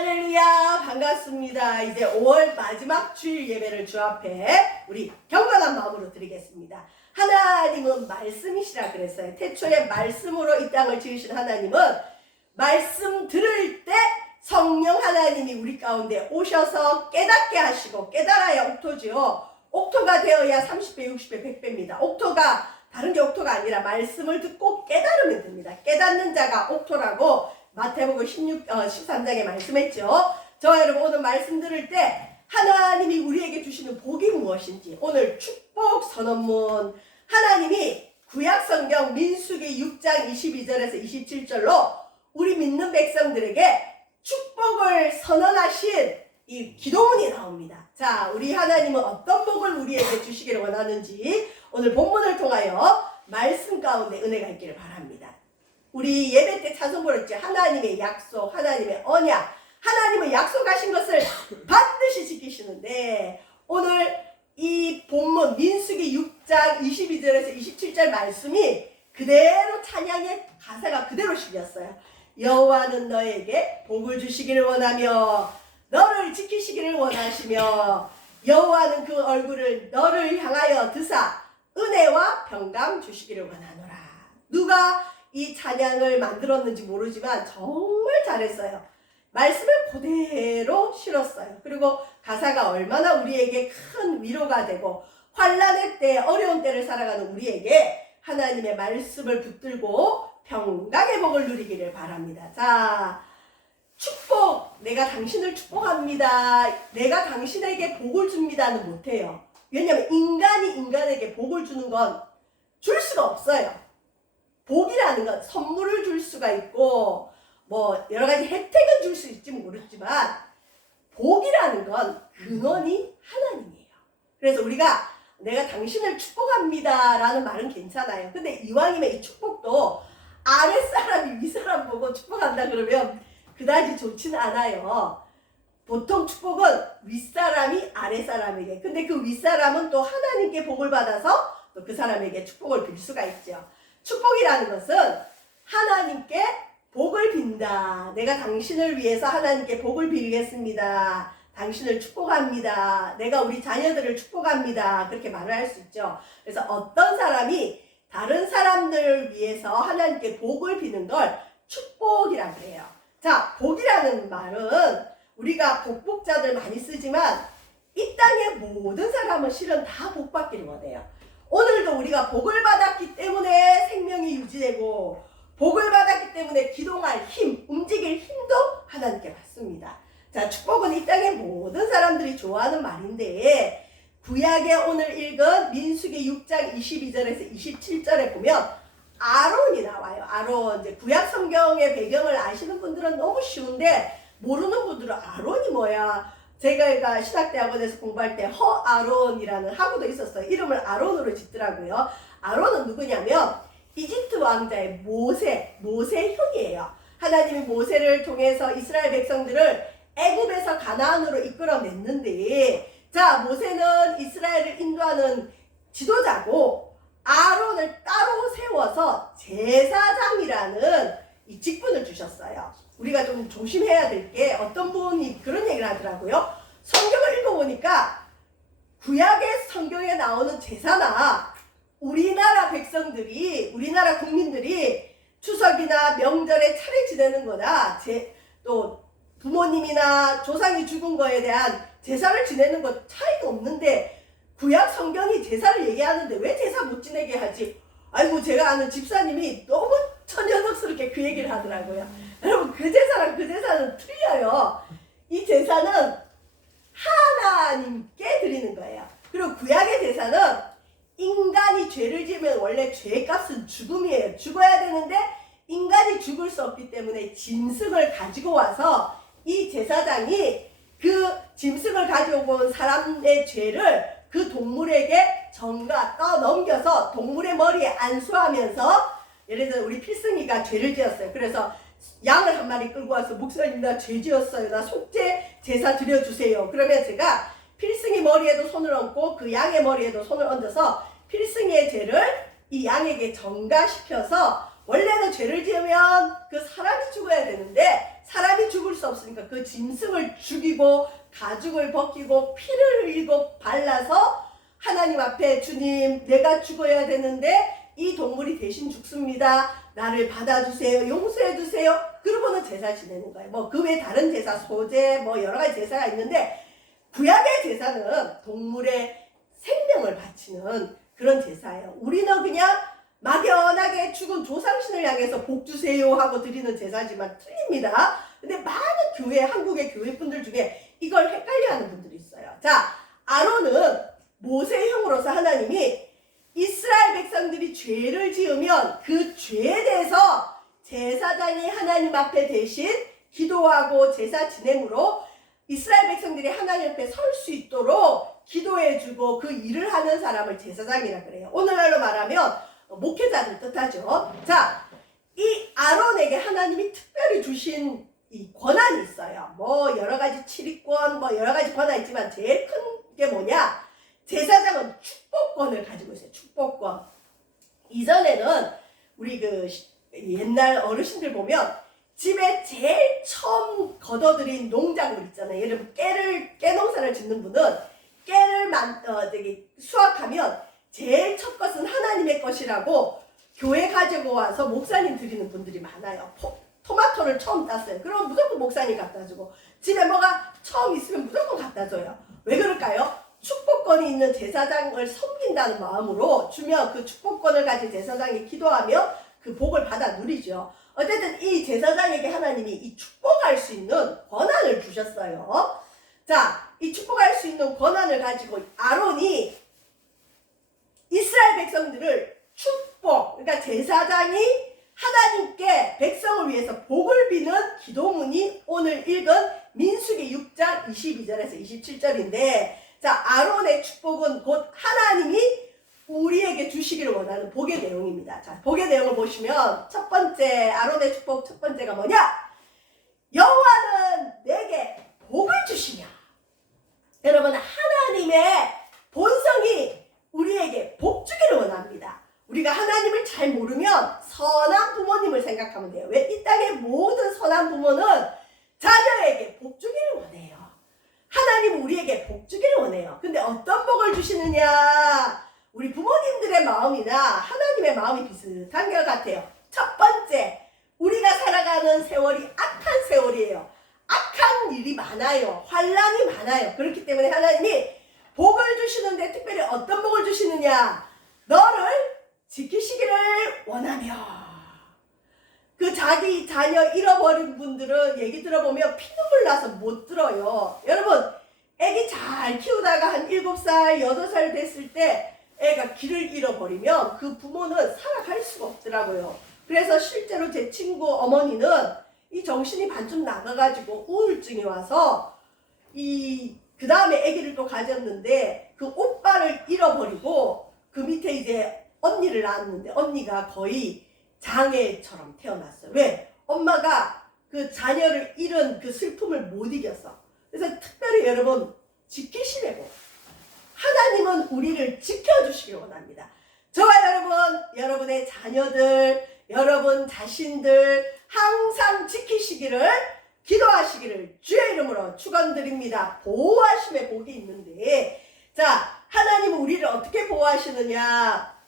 할렐루야, 반갑습니다. 이제 5월 마지막 주일 예배를 주 앞에 우리 경건한 마음으로 드리겠습니다. 하나님은 말씀이시라 그랬어요. 태초에 말씀으로 이 땅을 지으신 하나님은 말씀 들을 때 성령 하나님이 우리 가운데 오셔서 깨닫게 하시고, 깨달아야 옥토지요. 옥토가 되어야 30배, 60배, 100배입니다. 옥토가 다른 게 옥토가 아니라 말씀을 듣고 깨달으면 됩니다. 깨닫는 자가 옥토라고 마태복음 13장에 말씀했죠. 저와 여러분, 오늘 말씀 들을 때 하나님이 우리에게 주시는 복이 무엇인지, 오늘 축복 선언문, 하나님이 구약성경 민수기 6장 22절에서 27절로 우리 믿는 백성들에게 축복을 선언하신 이 기도문이 나옵니다. 자, 우리 하나님은 어떤 복을 우리에게 주시기를 원하는지 오늘 본문을 통하여 말씀 가운데 은혜가 있기를 바랍니다. 우리 예배 때 찬송 부르죠. 하나님의 약속, 하나님의 언약, 하나님은 약속하신 것을 반드시 지키시는데, 오늘 이 본문 민수기 6장 22절에서 27절 말씀이 그대로 찬양의 가사가 그대로 실렸어요. 여호와는 너에게 복을 주시기를 원하며 너를 지키시기를 원하시며 여호와는 그 얼굴을 너를 향하여 드사 은혜와 평강 주시기를 원하노라. 누가 이 찬양을 만들었는지 모르지만 정말 잘했어요. 말씀을 그대로 실었어요. 그리고 가사가 얼마나 우리에게 큰 위로가 되고, 환난의 때, 어려운 때를 살아가는 우리에게 하나님의 말씀을 붙들고 평강의 복을 누리기를 바랍니다. 자, 축복, 내가 당신을 축복합니다, 내가 당신에게 복을 줍니다는 못해요. 왜냐하면 인간이 인간에게 복을 주는 건 줄 수가 없어요. 복이라는 건 선물을 줄 수가 있고 뭐 여러 가지 혜택은 줄 수 있지 모르지만, 복이라는 건 근원이 하나님이에요. 그래서 우리가 내가 당신을 축복합니다 라는 말은 괜찮아요. 근데 이왕이면 이 축복도 아랫사람이 윗사람 보고 축복한다 그러면 그다지 좋지는 않아요. 보통 축복은 윗사람이 아랫사람에게, 근데 그 윗사람은 또 하나님께 복을 받아서 또 그 사람에게 축복을 빌 수가 있죠. 축복이라는 것은 하나님께 복을 빈다. 내가 당신을 위해서 하나님께 복을 빌겠습니다. 당신을 축복합니다. 내가 우리 자녀들을 축복합니다. 그렇게 말을 할 수 있죠. 그래서 어떤 사람이 다른 사람들을 위해서 하나님께 복을 비는 걸 축복이라고 해요. 자, 복이라는 말은 우리가 복복자들 많이 쓰지만 이 땅의 모든 사람은 실은 다 복받기를 원해요. 오늘도 우리가 복을 받았기 때문에 생명이 유지되고, 복을 받았기 때문에 기동할 힘, 움직일 힘도 하나님께 받습니다. 자, 축복은 이 땅의 모든 사람들이 좋아하는 말인데, 구약에 오늘 읽은 민수기 6장 22절에서 27절에 보면 아론이 나와요. 아론. 이제 구약 성경의 배경을 아시는 분들은 너무 쉬운데, 모르는 분들은 아론이 뭐야? 제가 신학대학원에서 공부할 때 허아론이라는 학우도 있었어요. 이름을 아론으로 짓더라고요. 아론은 누구냐면 이집트 왕자의 모세 형이에요. 하나님이 모세를 통해서 이스라엘 백성들을 애굽에서 가나안으로 이끌어냈는데, 자, 모세는 이스라엘을 인도하는 지도자고, 아론을 따로 세워서 제사장이라는 이 직분을 주셨어요. 우리가 좀 조심해야 될 게, 어떤 분이 그런 얘기를 하더라고요. 성경을 읽어보니까 구약의 성경에 나오는 제사나 우리나라 백성들이, 우리나라 국민들이 추석이나 명절에 차례 지내는 거나 또 부모님이나 조상이 죽은 거에 대한 제사를 지내는 것 차이가 없는데, 구약 성경이 제사를 얘기하는데 왜 제사 못 지내게 하지? 아이고, 제가 아는 집사님이 너무 천연덕스럽게 그 얘기를 하더라고요. 여러분, 그 제사랑 그 제사는 틀려요. 이 제사는 하나님께 드리는 거예요. 그리고 구약의 제사는 인간이 죄를 지으면 원래 죄의 값은 죽음이에요. 죽어야 되는데 인간이 죽을 수 없기 때문에 짐승을 가지고 와서 이 제사장이 그 짐승을 가지고 온 사람의 죄를 그 동물에게 전가 떠넘겨서 동물의 머리에 안수하면서, 예를 들어 우리 필승이가 죄를 지었어요. 그래서 양을 한 마리 끌고 와서, 목사님 나 죄 지었어요, 나 속죄 제사 드려주세요. 그러면 제가 필승이 머리에도 손을 얹고 그 양의 머리에도 손을 얹어서 필승이의 죄를 이 양에게 전가시켜서, 원래는 죄를 지으면 그 사람이 죽어야 되는데 사람이 죽을 수 없으니까 그 짐승을 죽이고 가죽을 벗기고 피를 흘리고 발라서 하나님 앞에 주님 내가 죽어야 되는데 이 동물이 대신 죽습니다. 나를 받아주세요. 용서해주세요. 그러고는 제사 지내는 거예요. 뭐 그 외에 다른 제사, 소제 뭐 여러 가지 제사가 있는데 구약의 제사는 동물의 생명을 바치는 그런 제사예요. 우리는 그냥 막연하게 죽은 조상신을 향해서 복 주세요 하고 드리는 제사지만 틀립니다. 근데 많은 교회, 한국의 교회 분들 중에 이걸 헷갈려하는 분들이 있어요. 자, 아론은 모세의 형으로서 하나님이 이스라엘 백성들이 죄를 지으면 그 죄에 대해서 제사장이 하나님 앞에 대신 기도하고 제사 지냄으로 이스라엘 백성들이 하나님 앞에 설 수 있도록 기도해주고 그 일을 하는 사람을 제사장이라 그래요. 오늘날로 말하면 목회자를 뜻하죠. 자, 이 아론에게 하나님이 특별히 주신 이 권한이 있어요. 뭐 여러 가지 치리권, 뭐 여러 가지 권한이 있지만 제일 큰 게 뭐냐? 제사장은 축복권을 가지고 있어요. 축복권. 이전에는 우리 그 옛날 어르신들 보면 집에 제일 처음 걷어들인 농작물 있잖아요. 예를 들면 깨농사를 짓는 분은 깨를 수확하면 제일 첫 것은 하나님의 것이라고 교회 가지고 와서 목사님 드리는 분들이 많아요. 토마토를 처음 땄어요. 그럼 무조건 목사님 갖다 주고 집에 뭐가 처음 있으면 무조건 갖다 줘요. 왜 그럴까요? 축복권이 있는 제사장을 섬긴다는 마음으로 주면 그 축복권을 가진 제사장이 기도하며 그 복을 받아 누리죠. 어쨌든 이 제사장에게 하나님이 이 축복할 수 있는 권한을 주셨어요. 자, 이 축복할 수 있는 권한을 가지고 아론이 이스라엘 백성들을 축복, 그러니까 제사장이 하나님께 백성을 위해서 복을 비는 기도문이 오늘 읽은 민수기 6장 22절에서 27절인데, 자, 아론의 축복은 곧 하나님이 우리에게 주시기를 원하는 복의 내용입니다. 자, 복의 내용을 보시면 첫 번째 아론의 축복 첫 번째가 뭐냐? 여호와는 내게 복을 주시며. 여러분, 하나님의 본성이 우리에게 복 주기를 원합니다. 우리가 하나님을 잘 모르면 선한 부모님을 생각하면 돼요. 왜? 이 땅의 모든 선한 부모는 자녀에게 복 주기를 원해요. 하나님은 우리에게 복 주기를 원해요. 근데 어떤 복을 주시느냐? 우리 부모님들의 마음이나 하나님의 마음이 비슷한 것 같아요. 첫 번째, 우리가 살아가는 세월이 악한 세월이에요. 악한 일이 많아요. 환란이 많아요. 그렇기 때문에 하나님이 복을 주시는데 특별히 어떤 복을 주시느냐? 너를 지키시기를 원하며. 그 자기 자녀 잃어버린 분들은 얘기 들어보면 피눈물 나서 못 들어요. 여러분, 애기 잘 키우다가 한 7살, 8살 됐을 때 애가 길을 잃어버리면 그 부모는 살아갈 수가 없더라고요. 그래서 실제로 제 친구 어머니는 이 정신이 반쯤 나가가지고 우울증이 와서 그 다음에 아기를 또 가졌는데 그 오빠를 잃어버리고 그 밑에 이제 언니를 낳았는데 언니가 거의 장애처럼 태어났어요. 왜? 엄마가 그 자녀를 잃은 그 슬픔을 못 이겼어. 그래서 특별히 여러분 지키시는 복. 하나님은 우리를 지켜주시길 원합니다. 저와 여러분, 여러분의 자녀들, 여러분 자신들 항상 지키시기를 기도하시기를 주의 이름으로 축원드립니다. 보호하심의 복이 있는데, 자, 하나님은 우리를 어떻게 보호하시느냐?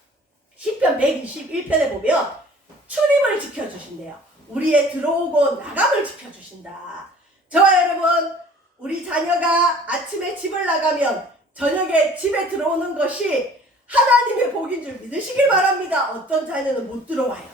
시편 121편에 보면 출입을 지켜주신대요. 우리의 들어오고 나감을 지켜주신다. 저와 여러분, 우리 자녀가 아침에 집을 나가면 저녁에 집에 들어오는 것이 하나님의 복인 줄 믿으시길 바랍니다. 어떤 자녀는 못 들어와요.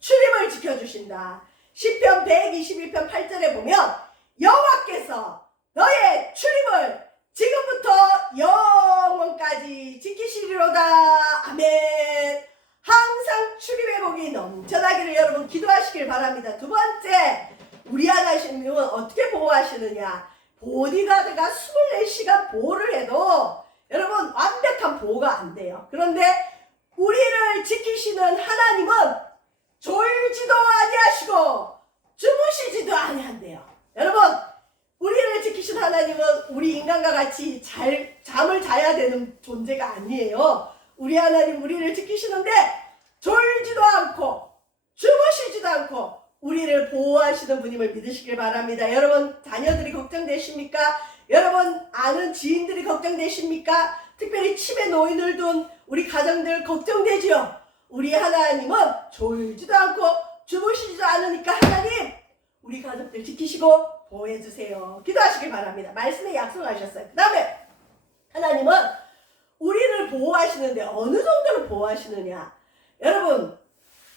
출입을 지켜주신다. 시편 121편 8절에 보면 여호와께서 너의 출입을 지금부터 영원까지 지키시리로다. 아멘. 항상 출입의 복이 넘쳐나기를 여러분 기도하시길 바랍니다. 두 번째, 우리 하나님은 어떻게 보호하시느냐? 보디가드가 24시간 보호를 해도 여러분 완벽한 보호가 안 돼요. 그런데 우리를 지키시는 하나님은 졸지도 아니하시고 주무시지도 아니한대요. 여러분, 우리를 지키신 하나님은 우리 인간과 같이 잠을 자야 되는 존재가 아니에요. 우리 하나님 우리를 지키시는데 졸지도 않고 주무시지도 않고 우리를 보호하시는 분임을 믿으시길 바랍니다. 여러분 자녀들이 걱정되십니까? 여러분 아는 지인들이 걱정되십니까? 특별히 치매 노인을 둔 우리 가정들 걱정되지요? 우리 하나님은 졸지도 않고 주무시지도 않으니까 하나님 우리 가족들 지키시고 보호해주세요. 기도하시길 바랍니다. 말씀에 약속하셨어요. 그 다음에 하나님은 우리를 보호하시는데 어느 정도로 보호하시느냐. 여러분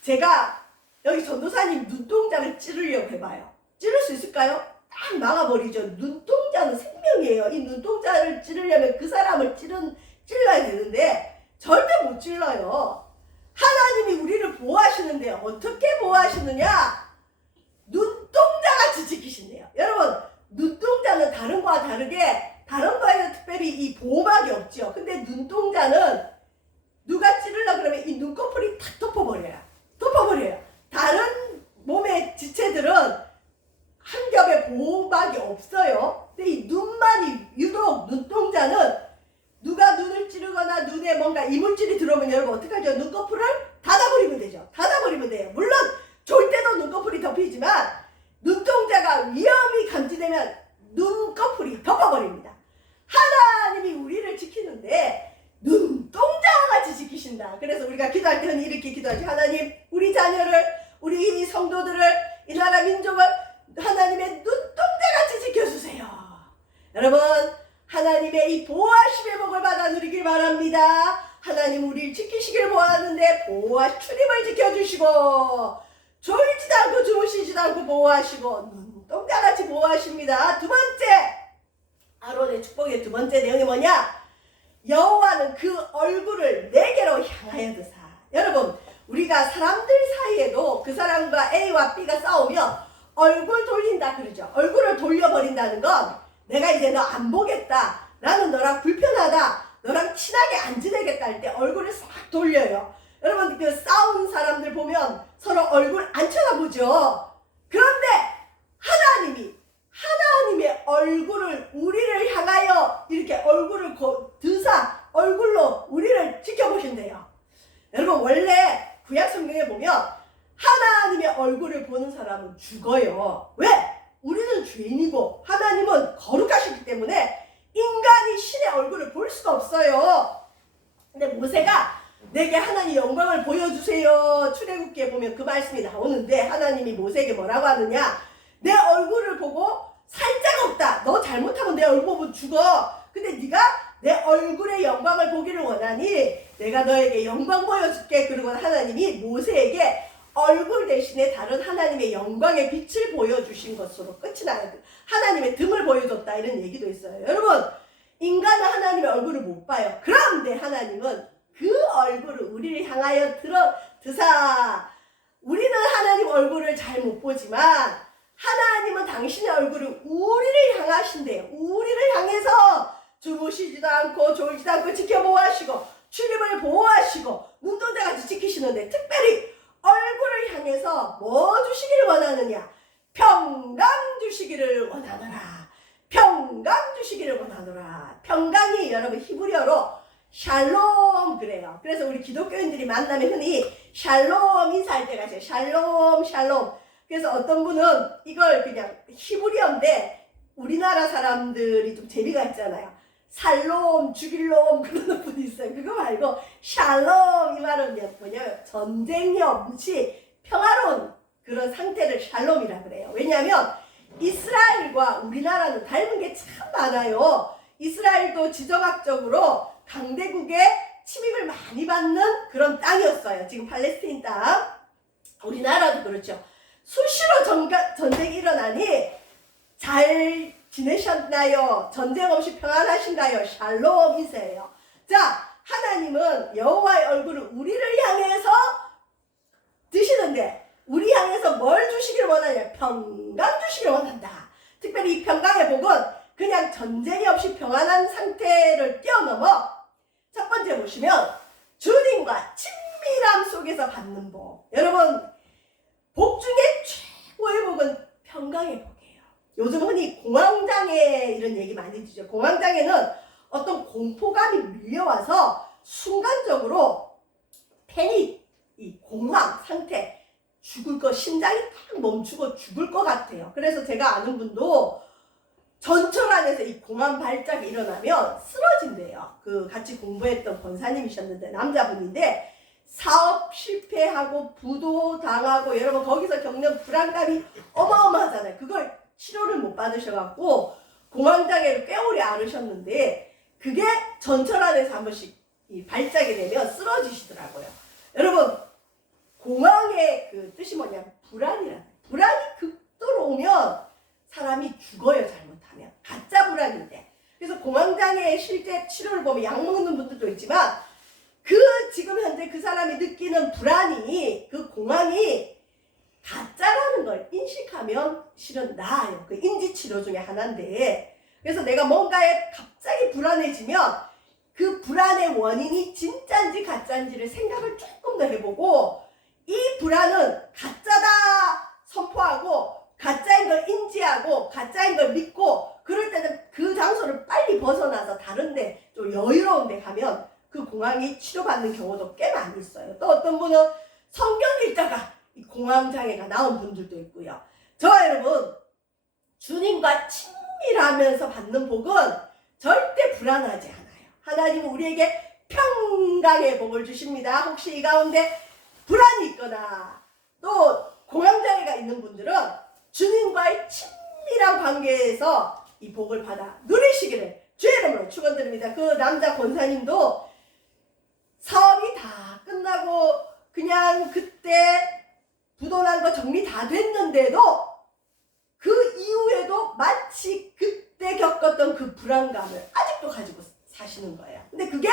제가 여기 전도사님 눈동자를 찌르려고 해봐요. 찌를 수 있을까요? 딱 막아버리죠. 눈동자는 생명이에요. 이 눈동자를 찌르려면 그 사람을 찔러야 되는데 절대 못 찔러요. 하나님이 우리를 보호하시는데 어떻게 보호하시느냐? 눈동자같이 지키신대요. 여러분 눈동자는 다른 거와 다르게 다른 거에는 특별히 이 보호막이 없죠. 근데 눈동자는 누가 찌르려 그러면 이 눈꺼풀이 탁 덮어버려요. 다른 몸의 지체들은 한 겹의 보호막이 없어요. 근데 이 눈만이 유독 눈동자는 누가 눈을 찌르거나 눈에 뭔가 이물질이 들어오면 여러분 어떡하죠? 눈꺼풀을 닫아버리면 되죠. 닫아버리면 돼요. 물론 졸 때도 눈꺼풀이 덮이지만 눈동자가 위험이 감지되면 눈꺼풀이 덮어버립니다. 하나님이 우리를 지키는데 눈동자와 같이 지키신다. 그래서 우리가 기도할 때는 이렇게 기도하죠. 하나님 우리 자녀를 우리 성도들을 이 나라 민족을 하나님의 눈동자같이 지켜주세요. 여러분 하나님의 이 보호하심의 복을 받아 누리길 바랍니다. 하나님 우리를 지키시길 보호하는데 보호와 출입을 지켜주시고 졸지도 않고 주무시지도 않고 보호하시고 눈동자같이 보호하십니다. 두 번째 아론의 축복의 두 번째 내용이 뭐냐? 여호와는 그 얼굴을 내게로 향하여 드사. 여러분 우리가 사람들 사이에도 그 사람과 A와 B가 싸우면 얼굴 돌린다 그러죠. 얼굴을 돌려버린다는 건 내가 이제 너 안 보겠다. 나는 너랑 불편하다. 너랑 친하게 안 지내겠다 할 때 얼굴을 싹 돌려요. 여러분 그 싸운 사람들 보면 서로 얼굴 안 쳐다보죠. 그런데 하나님의 얼굴을 우리를 향하여 이렇게 얼굴을 드사 얼굴로 우리를 지켜보신대요. 여러분 원래 구약 성경에 보면 하나님의 얼굴을 보는 사람은 죽어요. 왜? 우리는 죄인이고 하나님은 거룩하시기 때문에 인간이 신의 얼굴을 볼 수가 없어요. 근데 모세가 내게 하나님 영광을 보여주세요. 출애굽기에 보면 그 말씀이 나오는데 하나님이 모세에게 뭐라고 하느냐? 내 얼굴을 보고 살짝 없다. 너 잘못하면 내 얼굴 보면 죽어. 근데 네가 내 얼굴의 영광을 보기를 원하니 내가 너에게 영광 보여줄게. 그리고 하나님이 모세에게 얼굴 대신에 다른 하나님의 영광의 빛을 보여주신 것으로 끝이 나요. 하나님의 등을 보여줬다 이런 얘기도 있어요. 여러분 인간은 하나님의 얼굴을 못 봐요. 그런데 하나님은 그 얼굴을 우리를 향하여 드사. 우리는 하나님 얼굴을 잘 못 보지만 하나님은 당신의 얼굴을 우리를 향하신대요. 우리를 향해서 주무시지도 않고 졸지도 않고 지켜보호하시고 출입을 보호하시고 눈동자같이 지키시는데 특별히 얼굴을 향해서 뭐 주시기를 원하느냐? 평강 주시기를 원하노라. 평강 주시기를 원하노라. 평강이 여러분 히브리어로 샬롬 그래요. 그래서 우리 기독교인들이 만나면 흔히 샬롬 인사할 때가 있어요. 샬롬 샬롬. 그래서 어떤 분은 이걸 그냥 히브리어인데 우리나라 사람들이 좀 재미가 있잖아요. 살롬 죽일롬 그러는 분이 있어요. 그거 말고 샬롬 이 말은 뭐냐면 전쟁이 없이 평화로운 그런 상태를 샬롬이라 그래요. 왜냐하면 이스라엘과 우리나라는 닮은 게 참 많아요. 이스라엘도 지정학적으로 강대국의 침입을 많이 받는 그런 땅이었어요. 지금 팔레스타인 땅. 우리나라도 그렇죠. 수시로 전쟁이 일어나니 잘 지내셨나요? 전쟁 없이 평안하신가요? 샬롬 인사예요. 자, 하나님은 여호와의 얼굴을 우리를 향해서 드시는데 우리 향해서 뭘 주시기를 원하냐? 평강 주시기를 원한다. 특별히 이 평강의 복은 그냥 전쟁이 없이 평안한 상태를 뛰어넘어 첫 번째 보시면 주님과 친밀함 속에서 받는 복. 여러분 복 중에 최고의 복은 평강의 복이에요. 요즘 흔히 공황장애 이런 얘기 많이 듣죠. 공황장애는 어떤 공포감이 밀려와서 순간적으로 패닉, 이 공황 상태, 죽을 거, 심장이 딱 멈추고 죽을 것 같아요. 그래서 제가 아는 분도 전철 안에서 이 공황 발작이 일어나면 쓰러진대요. 그 같이 공부했던 권사님이셨는데 남자분인데 사업 실패하고 부도 당하고 여러분 거기서 겪는 불안감이 어마어마하잖아요. 그걸 치료를 못 받으셔갖고 공황장애를 꽤 오래 앓으셨는데 그게 전철 안에서 한 번씩 이 발작이 되면 쓰러지시더라고요. 여러분 공황의 그 뜻이 뭐냐? 불안이라. 불안이 극도로 오면 사람이 죽어요. 잘못하면. 가짜 불안인데. 그래서 공황장애 실제 치료를 보면 약 먹는 분들도 있지만 그 지금 현재 그 사람이 느끼는 불안이 그 공황이 가짜라는 걸 인식하면 실은 나아요. 그 인지치료 중에 하나인데 그래서 내가 뭔가에 갑자기 불안해지면 그 불안의 원인이 진짜인지 가짜인지를 생각을 조금 더 해보고 이 불안은 가짜다 선포하고 가짜인 걸 인지하고 가짜인 걸 믿고 그럴 때는 그 장소를 빨리 벗어나서 다른데 좀 여유로운 데 가면 그 공황이 치료받는 경우도 꽤 많이 있어요. 또 어떤 분은 성경 읽다가 이 공황장애가 나온 분들도 있고요. 저와 여러분 주님과 친밀하면서 받는 복은 절대 불안하지 않아요. 하나님은 우리에게 평강의 복을 주십니다. 혹시 이 가운데 불안이 있거나 또 공황장애가 있는 분들은 주님과의 친밀한 관계에서 이 복을 받아 누리시기를 주의 이름으로 축원드립니다. 그 남자 권사님도 사업이 다 끝나고 그냥 그때 부도난 거 정리 다 됐는데도 그 이후에도 마치 그때 겪었던 그 불안감을 아직도 가지고 사시는 거예요. 근데 그게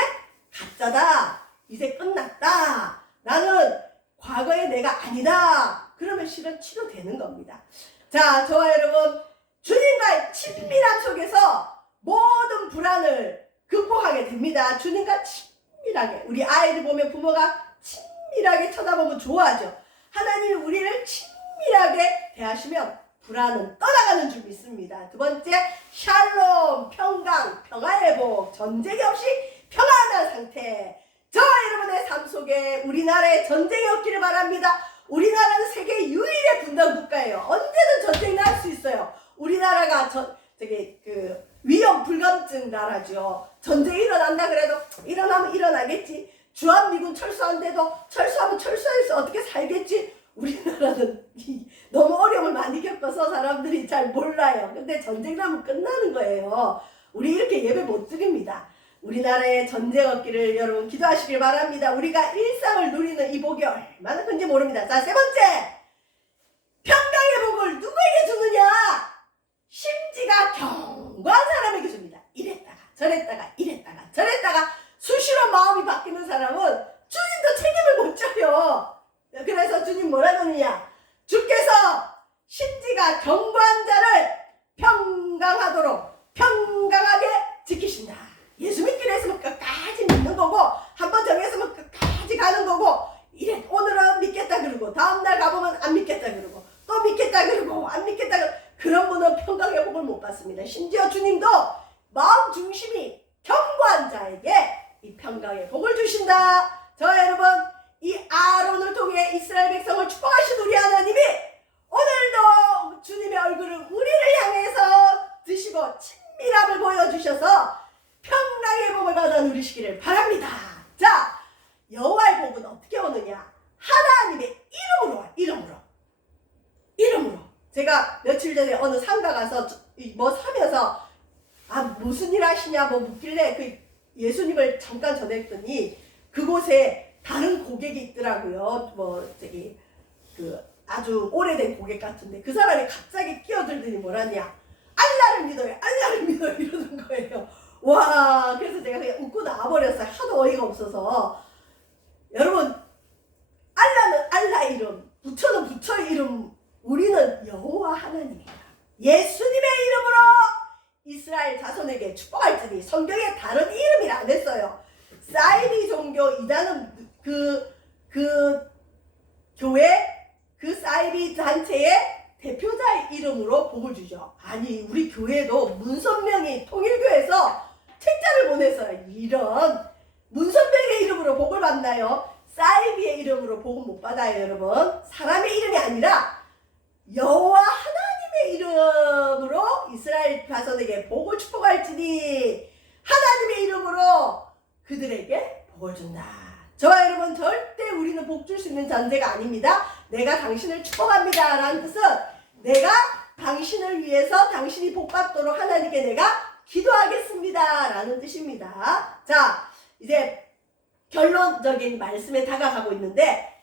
가짜다. 이제 끝났다. 나는 과거의 내가 아니다. 그러면 실은 치료되는 겁니다. 자, 저와 여러분 주님과의 친밀함 속에서 모든 불안을 극복하게 됩니다. 주님과 친밀하게. 우리 아이들 보면 부모가 친밀하게 쳐다보면 좋아하죠. 하나님이 우리를 친밀하게 대하시면 불안은 떠나가는 줄 믿습니다. 두 번째, 샬롬, 평강, 평화의 복, 전쟁이 없이 평안한 상태. 저와 여러분의 삶 속에 우리나라에 전쟁이 없기를 바랍니다. 우리나라는 세계 유일의 분단 국가예요. 언제든 전쟁이 날 수 있어요. 우리나라가 위험 불감증 나라죠. 전쟁이 일어난다 그래도 일어나면 일어나겠지. 주한미군 철수한데도 철수하면 철수해서 어떻게 살겠지. 우리나라는 너무 어려움을 많이 겪어서 사람들이 잘 몰라요. 근데 전쟁 나면 끝나는 거예요. 우리 이렇게 예배 못 드립니다. 우리나라에 전쟁 없기를 여러분 기도하시길 바랍니다. 우리가 일상을 누리는 이 복이 얼마나 큰지 모릅니다. 자, 세 번째, 평강의 복을 누구에게 주느냐? 심지가 견고한 사람에게 줍니다. 이랬다가 저랬다가 수시로 마음이 바뀌는 사람은 주님도 책임을 못 져요. 그래서 주님 뭐라 그러느냐? 주께서 심지가 견고한 자를 평강하게 지키신다. 예수 믿기로 했으면 끝까지 믿는 거고 한번 정했으면 끝까지 가는 거고 오늘은 믿겠다 그러고 다음날 가보면 안 믿겠다 그러고 또 믿겠다 그러고 안 믿겠다 그러고 그런 분은 평강의 복을 못 받습니다. 심지어 주님도 마음 중심이 견고한 자에게 이 평강의 복을 주신다. 저와 여러분 이 아론을 통해 이스라엘 백성을 축복하신 우리 하나님이 오늘도 주님의 얼굴을 우리를 향해서 드시고 친밀함을 보여주셔서 평강의 복을 받아 누리시기를 바랍니다. 자, 여호와의 복은 어떻게 오느냐? 하나님의 이름으로 와. 이름으로. 제가 며칠 전에 어느 상가 가서 뭐 사면서 무슨 일 하시냐 묻길래 그 예수님을 잠깐 전했더니 그곳에 다른 고객이 있더라고요. 아주 오래된 고객 같은데 그 사람이 갑자기 끼어들더니 뭐라냐? 알라를 믿어요 이러는 거예요. 와, 그래서 제가 그냥 웃고 나와버렸어요. 하도 어이가 없어서. 여러분, 알라는 알라 이름, 부처는 부처 이름, 우리는 여호와 하나님입니다. 예수님의 이름으로 이스라엘 자손에게 축복할지니 성경에 다른 이름이라 안 했어요. 사이비 종교 이단은 그 교회, 그 사이비 단체의 대표자의 이름으로 복을 주죠. 아니, 우리 교회도 문선명이 통일교에서 책자를 보내서 이런 문선명의 이름으로 복을 받나요? 사이비의 이름으로 복음 못 받아요, 여러분. 사람의 이름이 아니라 여호와 하나님의 이름으로 이스라엘 자손에게 복을 축복할지니 하나님의 이름으로 그들에게 복을 준다. 저와 여러분, 절대 우리는 복 줄 수 있는 존재가 아닙니다. 내가 당신을 축복합니다 라는 뜻은 내가 당신을 위해서 당신이 복 받도록 하나님께 내가 기도하겠습니다 라는 뜻입니다. 자, 이제 결론적인 말씀에 다가가고 있는데,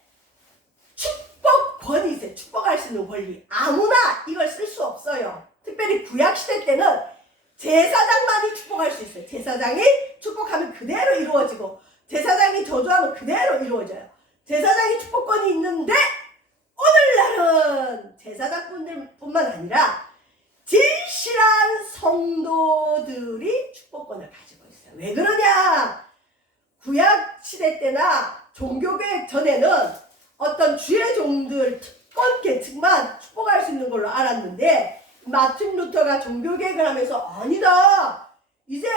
축복권이 있어요. 축복할 수 있는 권리. 아무나 이걸 쓸 수 없어요. 특별히 구약시대 때는 제사장만이 축복할 수 있어요. 제사장이 축복하면 그대로 이루어지고, 제사장이 저주하면 그대로 이루어져요. 제사장이 축복권이 있는데, 오늘날은 제사장뿐만 아니라 진실한 성도들이 축복권을 가지고 있어요. 왜 그러냐? 구약시대 때나 종교개혁 전에는 어떤 주의 종들, 특권 계층만 축복할 수 있는 걸로 알았는데, 마틴 루터가 종교개혁을 하면서 아니다, 이제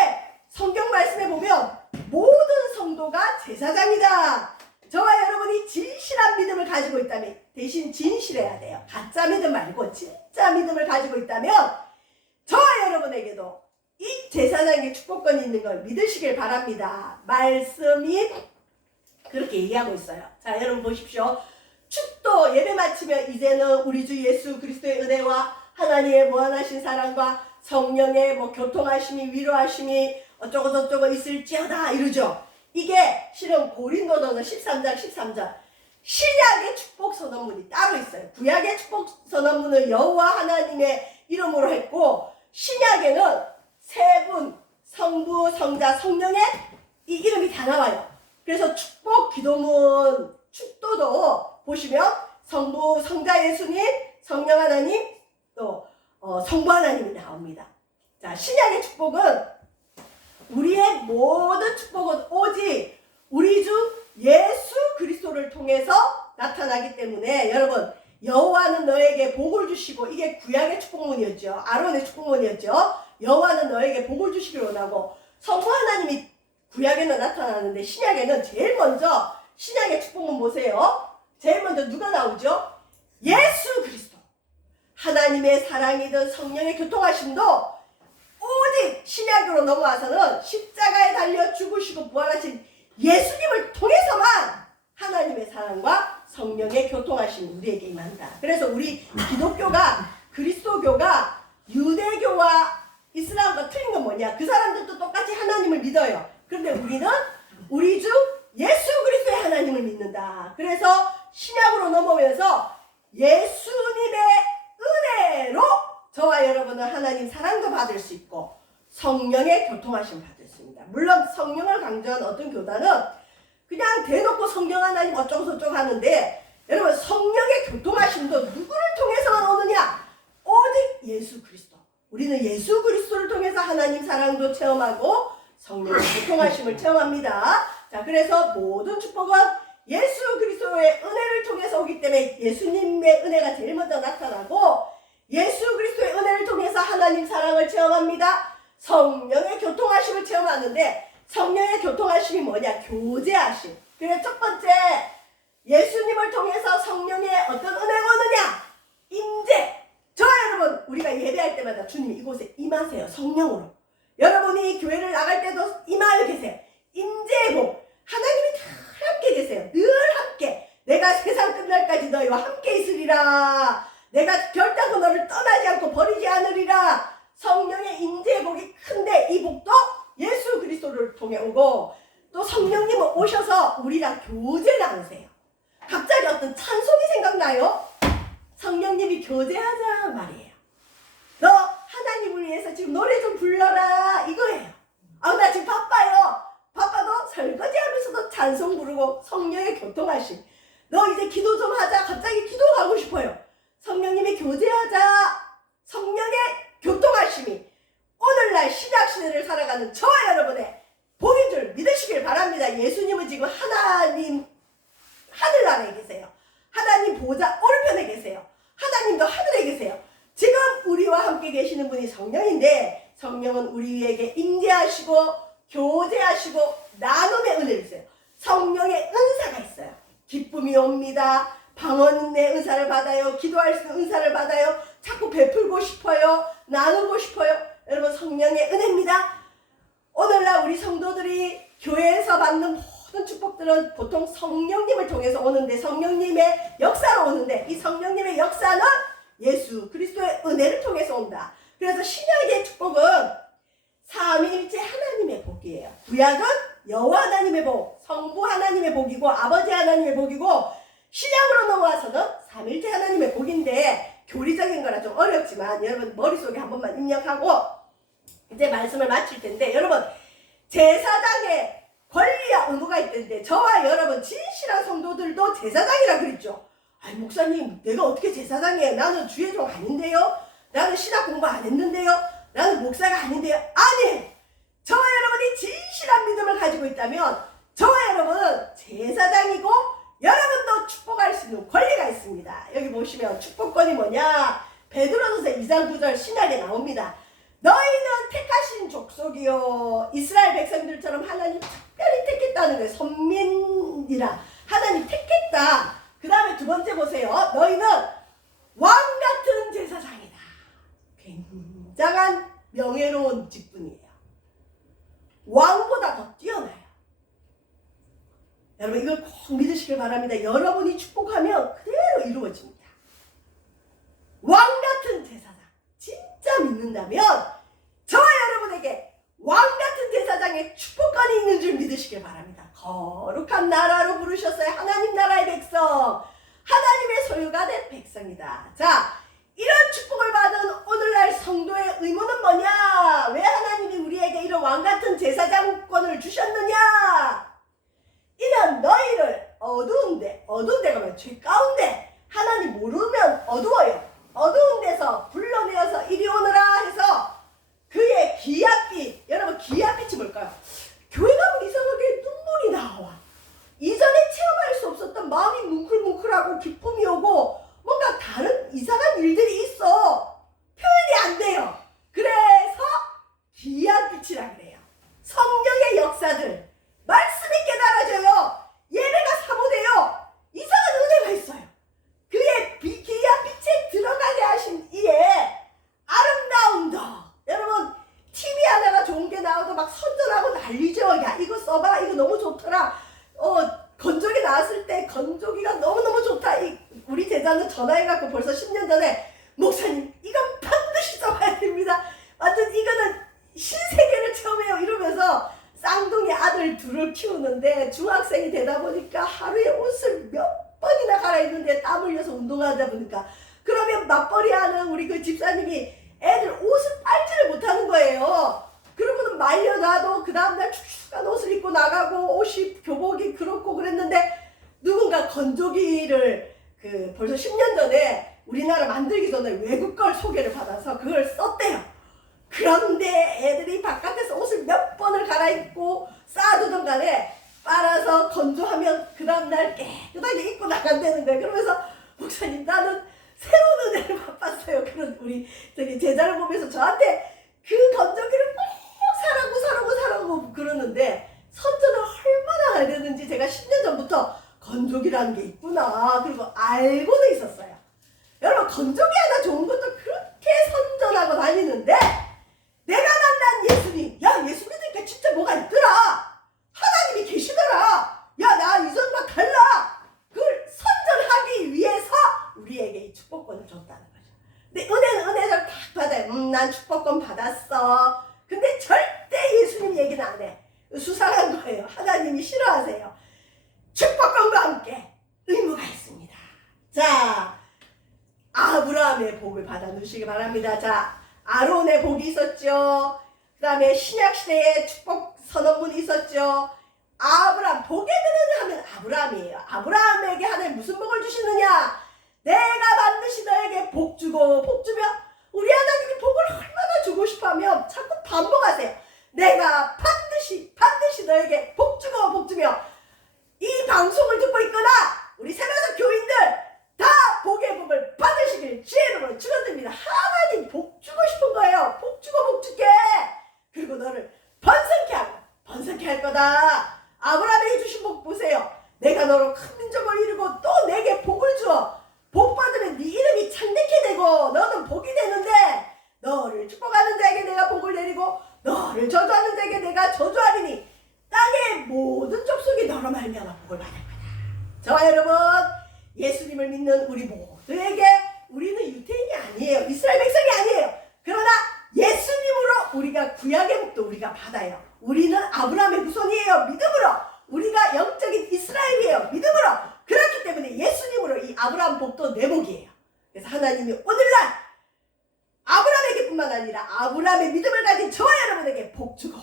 성경 말씀에 보면 모든 성도가 제사장이다. 저와 여러분이 진실한 믿음을 가지고 있다면, 대신 진실해야 돼요. 가짜 믿음 말고 진짜 믿음을 가지고 있다면 저와 여러분에게도 이 제사장에게 축복권이 있는 걸 믿으시길 바랍니다. 말씀이 그렇게 얘기하고 있어요. 자, 여러분 보십시오. 축도 예배 마치면 이제는 우리 주 예수 그리스도의 은혜와 하나님의 무한하신 사랑과 성령의 교통하심이, 위로하심이 어쩌고 저쩌고 있을지어다 이러죠. 이게 실은 고린도전서 13장 13절 신약의 축복 선언문이 따로 있어요. 구약의 축복 선언문을 여호와 하나님의 이름으로 했고, 신약에는 세 분, 성부, 성자, 성령의 이 이름이 다 나와요. 그래서 축복 기도문, 축도도 보시면 성부, 성자 예수님, 성령 하나님, 또 성부 하나님이 나옵니다. 자, 신약의 축복은 우리의 모든 축복은 오직 우리 주 예수 그리스도를 통해서 나타나기 때문에, 여러분, 여호와는 너에게 복을 주시고, 이게 구약의 축복문이었죠. 아론의 축복문이었죠. 여호와는 너에게 복을 주시기를 원하고, 성부 하나님이 구약에는 나타나는데 신약에는 제일 먼저, 신약의 축복문 보세요. 제일 먼저 누가 나오죠? 예수 그리스도. 하나님의 사랑이든 성령의 교통하심도 오직 신약으로 넘어와서는 십자가에 달려 죽으시고 부활하신 예수님을 통해서만 하나님의 사랑과 성령의 교통하심이 우리에게 임한다. 그래서 우리 기독교가, 그리스도교가 유대교와 이슬람과 틀린 건 뭐냐? 그 사람들도 똑같이 하나님을 믿어요. 그런데 우리는 우리 주 예수 그리스도의 하나님을 믿는다. 그래서 신약으로 넘어오면서 예수님의 은혜로 저와 여러분은 하나님 사랑도 받을 수 있고 성령의 교통하심 받을 수 있습니다. 물론 성령을 강조한 어떤 교단은 그냥 대놓고 성령 하나님 어쩌고 저쩌고 하는데, 여러분, 성령의 교통하심도 누구를 통해서만 오느냐? 오직 예수 그리스도. 우리는 예수 그리스도를 통해서 하나님 사랑도 체험하고 성령의 교통하심을 체험합니다. 자, 그래서 모든 축복은 예수 그리스도의 은혜를 통해서 오기 때문에 예수님의 은혜가 제일 먼저 나타나고, 예수 그리스도의 은혜를 통해서 하나님 사랑을 체험합니다. 성령의 교통하심을 체험하는데, 성령의 교통하심이 뭐냐? 교제하심. 그래서 첫 번째, 예수님을 통해서 성령의 어떤 은혜가 오느냐? 임재. 저와 여러분, 우리가 예배할 때마다 주님 이곳에 임하세요. 성령으로. 여러분이 교회를 나갈 때도 임하여 계세요. 임재의 복. 하나님이 다 함께 계세요. 늘 함께. 내가 세상 끝날까지 너희와 함께 있으리라. 내가 결단코 너를 떠나지 않고 버리지 않으리라. 성령의 임재의 복이 큰데, 이 복도 예수 그리스도를 통해 오고, 또 성령님은 오셔서 우리랑 교제를 나누세요. 갑자기 어떤 찬송이 생각나요? 성령님이 교제하자 말이에요. 너 하나님을 위해서 지금 노래 좀 불러라 이거예요. 나 지금 바빠요. 바빠도 설거지하면서도 찬송 부르고 성령의 교통하심. 너 이제 기도 좀 하자. 갑자기 기도하고 싶어요. 성령님이 교제하자. 성령의 교통하심이 오늘날 신약시대를 살아가는 저와 여러분의 복인 줄 믿으시길 바랍니다. 예수님은 지금 하나님 하늘나라에 계세요. 하나님 보좌 오른편에 계세요. 하나님도 하늘에 계세요. 지금 우리와 함께 계시는 분이 성령인데, 성령은 우리에게 임재하시고 교제하시고 나눔의 은혜를 주세요. 성령의 은사가 있어요. 기쁨이 옵니다. 방언의 은사를 받아요. 기도할 수 있는 은사를 받아요. 자꾸 베풀고 싶어요. 나누고 싶어요. 여러분, 성령의 은혜입니다. 오늘날 우리 성도들이 교회에서 받는 모든 축복들은 보통 성령님을 통해서 오는데, 성령님의 역사로 오는데, 이 성령님의 역사는 예수 그리스도의 은혜를 통해서 온다. 그래서 신약의 축복은 삼위일체 하나님의 복이에요. 구약은 여호와 하나님의 복, 성부 하나님의 복이고 아버지 하나님의 복이고, 신약으로 넘어와서는 삼위일체 하나님의 복인데, 교리적인 거라 좀 어렵지만 여러분 머릿속에 한 번만 입력하고 이제 말씀을 마칠 텐데, 여러분 제사장의 권리와 의무가 있던데, 저와 여러분 진실한 성도들도 제사장이라 그랬죠. 아니 목사님, 내가 어떻게 제사장이에요? 나는 주의 종 아닌데요? 나는 신학 공부 안 했는데요? 나는 목사가 아닌데요? 아니! 저와 여러분이 진실한 믿음을 가지고 있다면 저와 여러분은 제사장이고 여러분도 축복할 수 있는 권리가 있습니다. 여기 보시면 축복권이 뭐냐? 베드로전서 2장 9절 신약에 나옵니다. 너희는 택하신 족속이요, 이스라엘 백성들처럼 하나님 특별히 택했다는 거예요. 선민이라 하나님 택했다. 그 다음에 두 번째 보세요. 너희는 왕같은 제사장이다. 굉장한 명예로운 직분이에요. 왕보다 더 뛰어나요. 여러분 이걸 꼭 믿으시길 바랍니다. 여러분이 축복하면 그대로 이루어집니다. 왕같은 제사장, 진짜 믿는다면 저와 여러분에게 왕같은 제사장의 축복권이 있는 줄 믿으시길 바랍니다. 거룩한 나라로 부르셨어요. 하나님 나라의 백성, 하나님의 소유가 된 백성이다. 자, 이런 축복을 받은 오늘날 성도의 의무는 뭐냐? 왜 하나님이 우리에게 이런 왕같은 제사장권을 주셨느냐? 이는 너희를 어두운 데가 뭐야? 죄 가운데, 하나님 모르면 어두워요. 어두운 데서 불러내어서 이리 오너라 해서 그의 기얏빛, 여러분 기얏빛이 뭘까요? 교회 가면 이상하게 눈물이 나와. 이전에 체험할 수 없었던 마음이 뭉클뭉클하고 기쁨이 오고 뭔가 다른 이상한 일들이 있어. 표현이 안 돼요. 그래서 기얏빛이라 그래요. 성령의 역사들, 말씀이 깨달아져요. 예배가 사모돼요. 이상한 은혜가 있어요. 그의 기얏빛에 들어가게 하신 이의 아름다움도, 여러분 TV 하나가 좋은 게 나와도 막 선전하고 난리죠. 야 이거 써봐, 이거 너무 좋더라. 건조기 나왔을 때 건조기가 너무너무 좋다. 우리 제자는 전화해갖고 벌써 10년 전에 목사님 이건 반드시 써봐야 됩니다. 완전 이거는 신세계를 체험해요 이러면서 쌍둥이 아들 둘을 키우는데 중학생이 되다 보니까 하루에 옷을 몇 번이나 갈아입는데 땀 흘려서 운동하다 보니까, 그러면 맞벌이 하는 우리 그 집사님이 애들 옷을 빨지를 못하는 거예요. 그러고는 말려놔도 그 다음날 축축한 옷을 입고 나가고 옷이 교복이 그렇고 그랬는데, 누군가 건조기를 벌써 10년 전에 우리나라 만들기 전에 외국 걸 소개를 받아서 그걸 썼대요. 그런데 애들이 바깥에서 옷을 몇 번을 갈아입고 쌓아두던 간에 빨아서 건조하면 그 다음날 깨끗하게 입고 나간다는 거예요. 그러면서 목사님 나는 새로운 은혜를 맛봤어요. 그런 우리 제자를 보면서 저한테 그 건조기를 꼭 사라고 그러는데, 선전을 얼마나 알렸는지 제가 10년 전부터 건조기라는 게 있구나, 그리고 알고는 있었어요. 여러분 건조기 하나 좋은 것도 그렇게 선전하고 다니는데, 내가 만난 예수님, 야 예수 믿으니까 진짜 뭐가 있더라, 하나님이 계시더라, 야 나 이전과 달라, 그걸 선전하기 위해서 우리에게 이 축복권을 줬다는 거죠. 근데 은혜를 딱 받아요. 난 축복권 받았어. 근데 절대 예수님 얘기는 안 해. 수상한 거예요. 하나님이 싫어하세요. 축복권과 함께 의무가 있습니다. 자, 아브라함의 복을 받아 누시기 바랍니다. 자, 아론의 복이 있었죠. 그 다음에 신약시대에 축복 선언문이 있었죠. 아브라함, 복의 근원을 하면 아브라함이에요. 아브라함에게 하나님 무슨 복을 주시느냐? 내가 반드시 너에게 복 주고, 복 주며, 우리 하나님이 복을 얼마나 주고 싶어하면 자꾸 반복하세요. 내가 반드시 너에게 복 주고 복 주며. 이 방송을 듣고 있거나 우리 세마사 교인들 다 복의 복을 받으시길 주의 이름으로 축원드립니다. 하나님 복 주고 싶은 거예요. 복 주고 복 줄게. 그리고 너를 번성케 하고 번성케 할 거다. 아브라함에게 주신 복 보세요. 되고 너를 저주하는 자에게 내가 저주하리니 땅의 모든 족속이 너로 말미암아 복을 받을 거다. 저와 여러분, 예수님을 믿는 우리 모두에게 우리는 유태인이 아니에요. 이스라엘 백성이 아니에요. 그러나 예수님으로 우리가 구약의 복도 우리가 받아요. 우리는 아브라함의 후손이에요. 믿음으로. 우리가 영적인 이스라엘이에요. 믿음으로. 그렇기 때문에 예수님으로 이 아브라함 복도 내 복이에요. 그래서 하나님이 오늘날 아브라함에게뿐만 아니라 아브라함의 믿음을 가진 저와 여러분에게 복 주고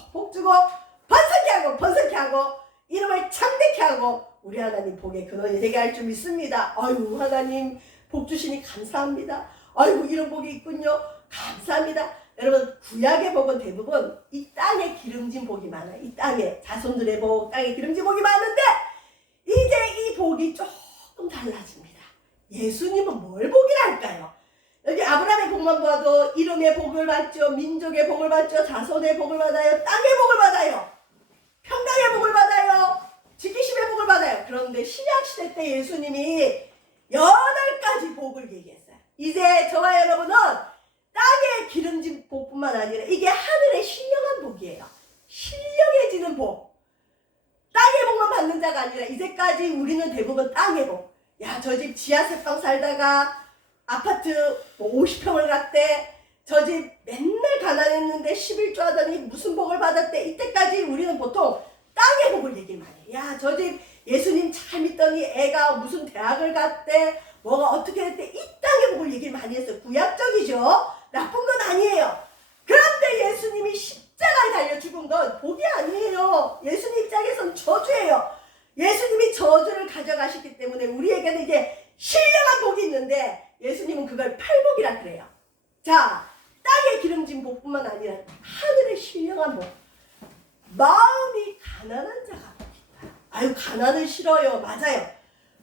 번성케 하고 이름을 창대케 하고 우리 하나님 복의 근원이 되게 할 줄 믿습니다. 아유, 하나님 복 주시니 감사합니다. 아이고, 이런 복이 있군요. 감사합니다. 여러분, 구약의 복은 대부분 이 땅에 기름진 복이 많아요. 이 땅에 자손들의 복, 땅에 기름진 복이 많은데 이제 이 복이 조금 달라집니다. 예수님은 뭘 복이랄까요? 여기 아브라함의 복만 봐도 이름의 복을 받죠. 민족의 복을 받죠. 자손의 복을 받아요. 땅의 복을 받아요. 평강의 복을 받아요. 지키심의 복을 받아요. 그런데 신약시대 때 예수님이 8가지 복을 얘기했어요. 이제 저와 여러분은 땅의 기름진 복뿐만 아니라 이게 하늘의 신령한 복이에요. 신령해지는 복. 땅의 복만 받는 자가 아니라 이제까지 우리는 대부분 땅의 복. 야, 저 집 지하세방 살다가 아파트 50평을 갔대. 저 집 맨날 가난했는데 11조 하더니 무슨 복을 받았대. 이때까지 우리는 보통 땅의 복을 얘기 많이 해요. 야, 저 집 예수님 잘 믿더니 애가 무슨 대학을 갔대. 뭐가 어떻게 했대. 이 땅의 복을 얘기 많이 했어요. 구약적이죠. 나쁜 건 아니에요. 그런데 예수님이 십자가에 달려 죽은 건 복이 아니에요. 예수님 입장에서는 저주예요. 예수님이 저주를 가져가셨기 때문에 우리에게는 이제 신령한 복이 있는데 예수님은 그걸 팔복이라 그래요. 자, 땅의 기름진 복뿐만 아니라 하늘의 신령한 복. 마음이 가난한 자가 복 있다. 아유, 가난은 싫어요. 맞아요.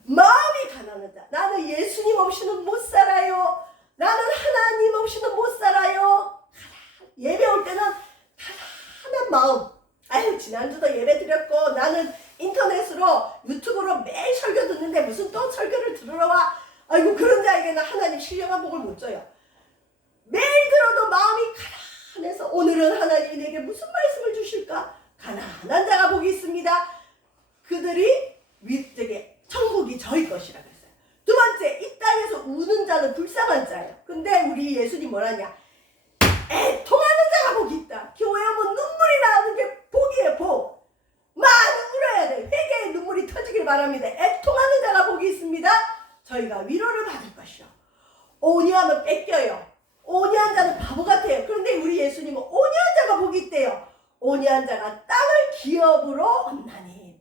마음이 가난한 자. 나는 예수님 없이는 못 살아요. 나는 하나님 없이는 못 살아요. 예배 올 때는 가난한 마음. 아유, 지난주도 예배 드렸고 나는 인터넷으로 유튜브로 매일 설교 듣는데 무슨 또 설교를 들으러 와. 아이고, 그런 자에게는 하나님 신령한 복을 못 줘요. 매일 들어도 마음이 가난해서 오늘은 하나님이 내게 무슨 말씀을 주실까? 가난한 자가 복이 있습니다. 그들이 위쪽에 천국이 저희 것이라 그랬어요. 두 번째, 이 땅에서 우는 자는 불쌍한 자예요. 근데 우리 예수님 뭐라냐? 애통하는 자가 복이 있다. 교회 오면 눈물이 나오는 게 복이에요. 복. 많이 울어야 돼요. 회개의 눈물이 터지길 바랍니다. 애통하는 자가 복이 있습니다. 저희가 위로를 받을 것이요. 온유하면 뺏겨요. 온유한 자는 바보 같아요. 그런데 우리 예수님은 온유한 자가 복이 있대요. 온유한 자가 땅을 기업으로 얻나니.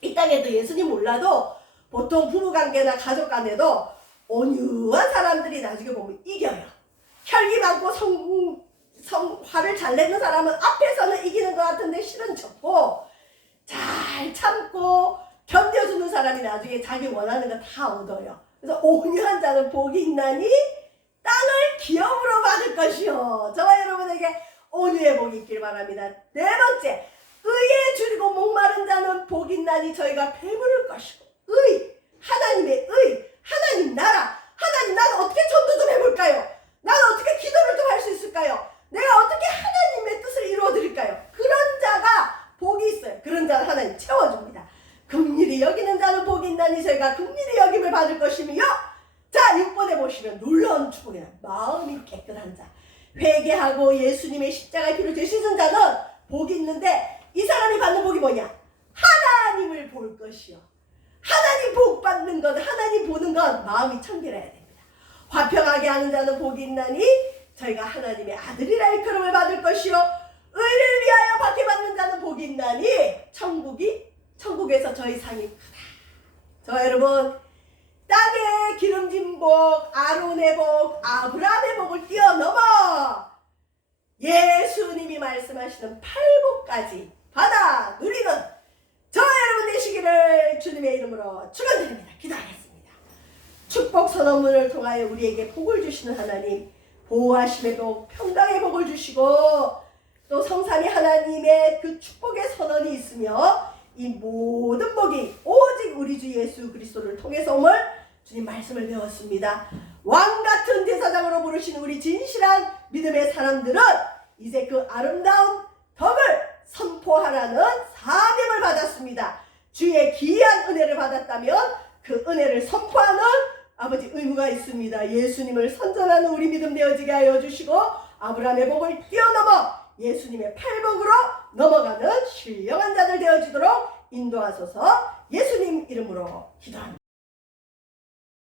이 땅에도 예수님 몰라도 보통 부부관계나 가족간에도 온유한 사람들이 나중에 보면 이겨요. 혈기 많고 화를 잘 내는 사람은 앞에서는 이기는 것 같은데 실은 졌고, 잘 참고 견뎌주는 사람이 나중에 자기 원하는 거 다 얻어요. 그래서 온유한 자는 복이 있나니 땅을 기업으로 받을 것이요. 저와 여러분에게 온유의 복이 있길 바랍니다. 네 번째, 의에 줄이고 목마른 자는 복이 있나니 저희가 배부를 것이고. 의, 하나님의 의, 하나님 나라. 하나님, 나는 어떻게 전도 좀 해볼까요? 나는 어떻게 기도를 좀 할 수 있을까요? 내가 어떻게 하나님의 뜻을 이루어드릴까요? 그런 자가 복이 있어요. 그런 자는 하나님 채워줍니다. 긍휼히 여기는 자는 복이 있나니 저희가 긍휼히 여김을 받을 것이며. 자, 6번에 보시면 놀라운 축복이나 마음이 깨끗한 자, 회개하고 예수님의 십자가의 피로 되시는 자는 복이 있는데, 이 사람이 받는 복이 뭐냐? 하나님을 볼 것이요. 하나님 복 받는 것, 하나님 보는 것, 마음이 청결해야 됩니다. 화평하게 하는 자는 복이 있나니 저희가 하나님의 아들이라 일컬음을 받을 것이요. 의를 위하여 박해받는 자는 복이 있나니 천국에서 저희 상이 크다. 저 여러분, 땅의 기름진 복, 아론의 복, 아브라함의 복을 뛰어넘어 예수님이 말씀하시는 팔복까지 받아 누리는 저 여러분 되시기를 주님의 이름으로 축원드립니다. 기도하겠습니다. 축복 선언문을 통하여 우리에게 복을 주시는 하나님, 보호하심의 복, 평강의 복을 주시고 또 성삼위 하나님의 그 축복의 선언이 있으며 이 모든 복이 오직 우리 주 예수 그리스도를 통해서 옴을 주님 말씀을 배웠습니다. 왕같은 제사장으로 부르시는 우리 진실한 믿음의 사람들은 이제 그 아름다운 덕을 선포하라는 사명을 받았습니다. 주의 귀한 은혜를 받았다면 그 은혜를 선포하는 아버지 의무가 있습니다. 예수님을 선전하는 우리 믿음 되어지게 하여 주시고 아브라함의 복을 뛰어넘어 예수님의 팔복으로 넘어가는 신령한 자들 되어지도록 인도하소서. 예수님 이름으로 기도합니다.